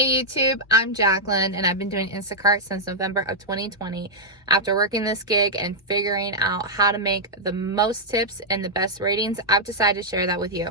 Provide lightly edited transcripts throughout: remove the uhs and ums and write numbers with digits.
Hey YouTube, I'm Jacqueline and I've been doing Instacart since November of 2020. After working this gig and figuring out how to make the most tips and the best ratings, I've decided to share that with you.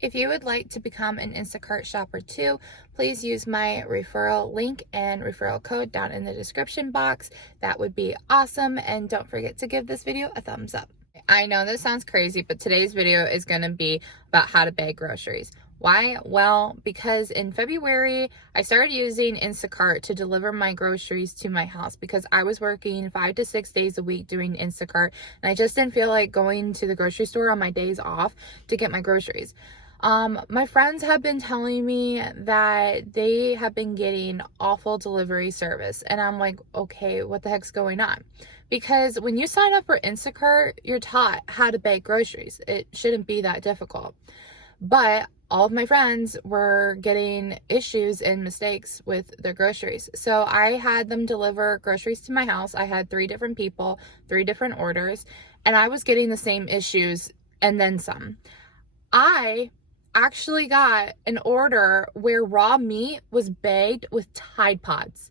If you would like to become an Instacart shopper too, please use my referral link and referral code down in the description box. That would be awesome, and don't forget to give this video a thumbs up. I know this sounds crazy, but today's video is going to be about how to bag groceries. Why? Well, because in February, I started using Instacart to deliver my groceries to my house because I was working 5 to 6 days a week doing Instacart, and I just didn't feel like going to the grocery store on my days off to get my groceries. My friends have been telling me that they have been getting awful delivery service, and I'm like, okay, what the heck's going on? Because when you sign up for Instacart, you're taught how to bag groceries. It shouldn't be that difficult. But all of my friends were getting issues and mistakes with their groceries. So I had them deliver groceries to my house. I had 3 different people, 3 different orders, and I was getting the same issues and then some. I actually got an order where raw meat was bagged with Tide Pods.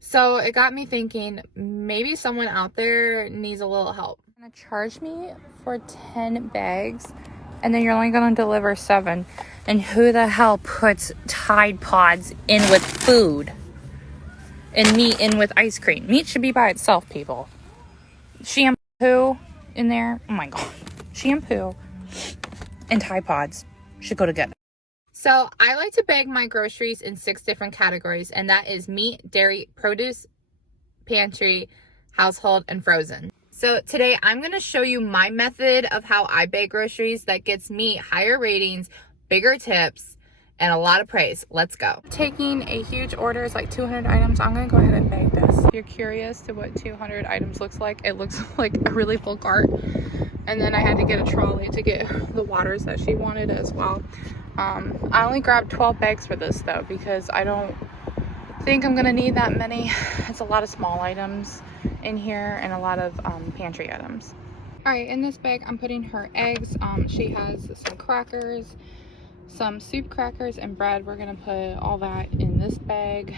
So it got me thinking, maybe someone out there needs a little help. You're gonna charge me for 10 bags, and then you're only gonna deliver 7. And who the hell puts Tide Pods in with food and meat in with ice cream? Meat should be by itself, people. Shampoo in there, oh my god. Shampoo and Tide Pods should go together. So I like to bag my groceries in 6 different categories, and that is meat, dairy, produce, pantry, household, and frozen. So today I'm going to show you my method of how I bag groceries that gets me higher ratings, bigger tips, and a lot of praise. Let's go. Taking a huge order is like 200 items. I'm going to go ahead and bag this. If you're curious to what 200 items looks like, it looks like a really full cart. And then I had to get a trolley to get the waters that she wanted as well. I only grabbed 12 bags for this though, because I don't think I'm gonna need that many. It's a lot of small items in here and a lot of pantry items. All right, in this bag I'm putting her eggs. She has some crackers, some soup crackers, and bread. We're gonna put all that in this bag.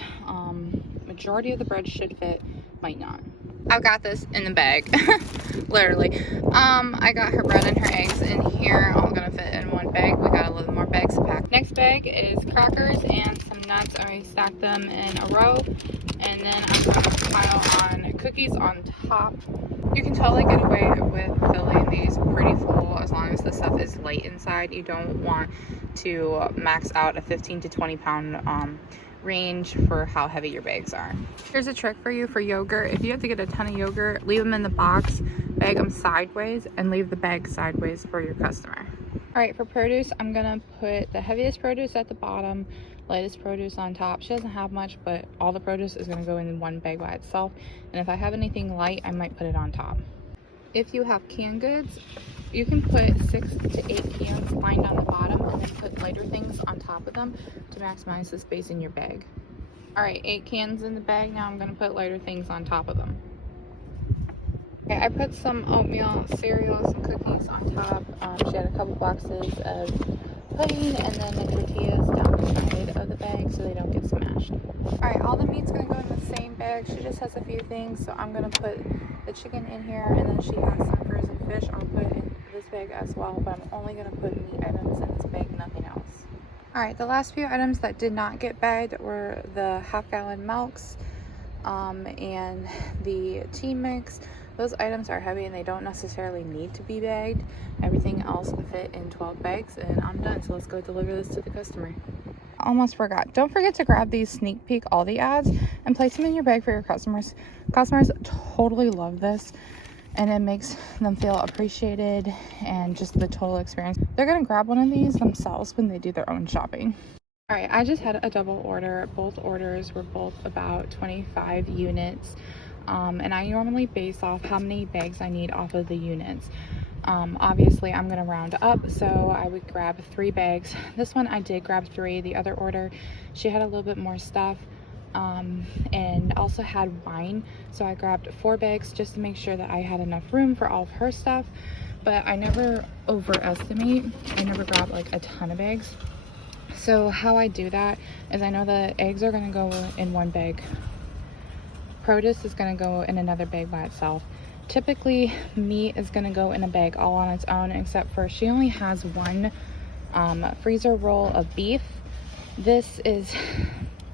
Majority of the bread should fit, might not. I've got this in the bag. Literally. I got her bread and her eggs in here, all gonna fit in one bag. We got a little more bags to pack. Next bag is crackers and some nuts. I stacked them in a row, and then I'm gonna pile on cookies on top. You can totally get away with filling these pretty full as long as the stuff is light inside. You don't want to max out a 15 to 20 pound range for how heavy your bags are. Here's a trick for you for yogurt. If you have to get a ton of yogurt, leave them in the box, bag them sideways, and leave the bag sideways for your customer. All right, for produce, I'm gonna put the heaviest produce at the bottom, lightest produce on top. She doesn't have much, but all the produce is gonna go in one bag by itself. And if I have anything light, I might put it on top. If you have canned goods, you can put 6 to 8 cans lined on the bottom and then put lighter things on top of them to maximize the space in your bag. All right, 8 cans in the bag. Now I'm gonna put lighter things on top of them. Okay, I put some oatmeal, cereal, some cookies on top. She had a couple boxes of pudding and then the tortillas down the side of the bag so they don't get smashed. All right, all the meat's gonna go in the same bag. She just has a few things, so I'm gonna put the chicken in here, and then she has some frozen fish. I'll put it in this bag as well, but I'm only gonna put meat items in this bag, nothing else. All right, the last few items that did not get bagged were the half-gallon milks and the tea mix. Those items are heavy and they don't necessarily need to be bagged. Everything else fit in 12 bags, and I'm done. So let's go deliver this to the customer. Almost forgot. Don't forget to grab these sneak peek Aldi ads and place them in your bag for your customers. Customers totally love this, and it makes them feel appreciated and just the total experience. They're gonna grab one of these themselves when they do their own shopping. All right, I just had a double order. Both orders were both about 25 units. And I normally base off how many bags I need off of the units. Obviously I'm gonna round up, so I would grab 3 bags. This one I did grab 3. The other order, she had a little bit more stuff, and also had wine, so I grabbed 4 bags just to make sure that I had enough room for all of her stuff. But I never overestimate. I never grab like a ton of bags. So how I do that is I know the eggs are going to go in one bag. Produce is going to go in another bag by itself. Typically, meat is going to go in a bag all on its own, except for she only has one freezer roll of beef. This is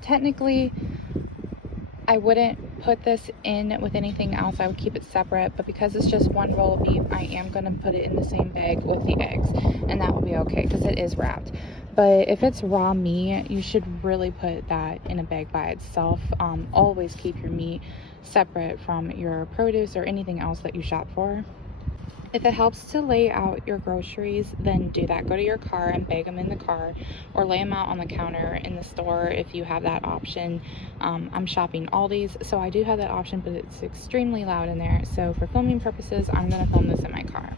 technically, I wouldn't put this in with anything else. I would keep it separate, but because it's just one roll of beef, I am going to put it in the same bag with the eggs, and that will be okay because it is wrapped. But if it's raw meat, you should really put that in a bag by itself. Always keep your meat separate from your produce or anything else that you shop for. If it helps to lay out your groceries, then do that. Go to your car and bag them in the car, or lay them out on the counter in the store if you have that option. I'm shopping Aldi's, so I do have that option, but it's extremely loud in there. So for filming purposes, I'm going to film this in my car.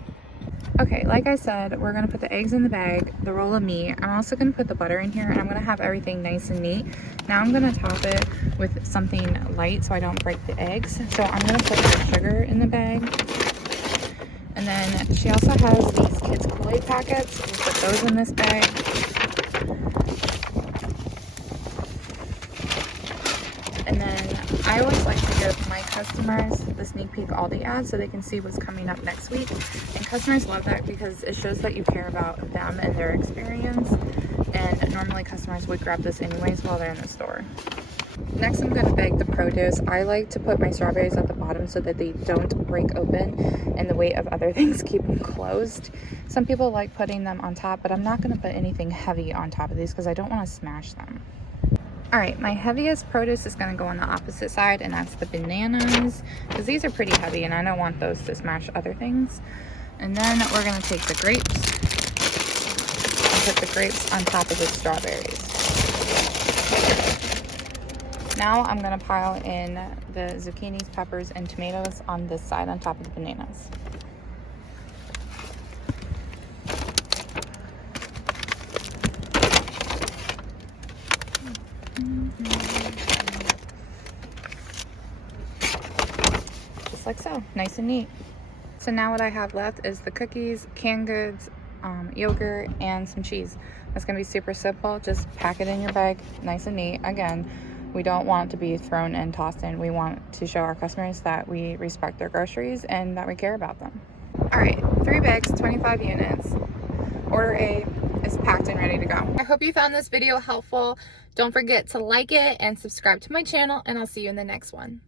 Okay, like I said, we're going to put the eggs in the bag, the roll of meat. I'm also going to put the butter in here, and I'm going to have everything nice and neat. Now I'm going to top it with something light so I don't break the eggs. So I'm going to put the sugar in the bag. And then she also has these kids Kool-Aid packets. We'll put those in this bag. And then I always like to give my customers the sneak peek Aldi ads so they can see what's coming up next week. And customers love that because it shows that you care about them and their experience. And normally customers would grab this anyways while they're in the store. Next, I'm going to bag the produce. I like to put my strawberries at the bottom so that they don't break open and the weight of other things keep them closed. Some people like putting them on top, but I'm not going to put anything heavy on top of these because I don't want to smash them. Alright, my heaviest produce is going to go on the opposite side, and that's the bananas, because these are pretty heavy and I don't want those to smash other things. And then we're going to take the grapes and put the grapes on top of the strawberries. Now I'm going to pile in the zucchinis, peppers, and tomatoes on this side on top of the bananas. Just like so, nice and neat. So now what I have left is the cookies, canned goods, yogurt, and some cheese. That's going to be super simple. Just pack it in your bag, nice and neat. Again, we don't want it to be thrown and tossed in. We want to show our customers that we respect their groceries and that we care about them. All right, 3 bags, 25 units. Order A is packed and ready to go. I hope you found this video helpful. Don't forget to like it and subscribe to my channel, and I'll see you in the next one.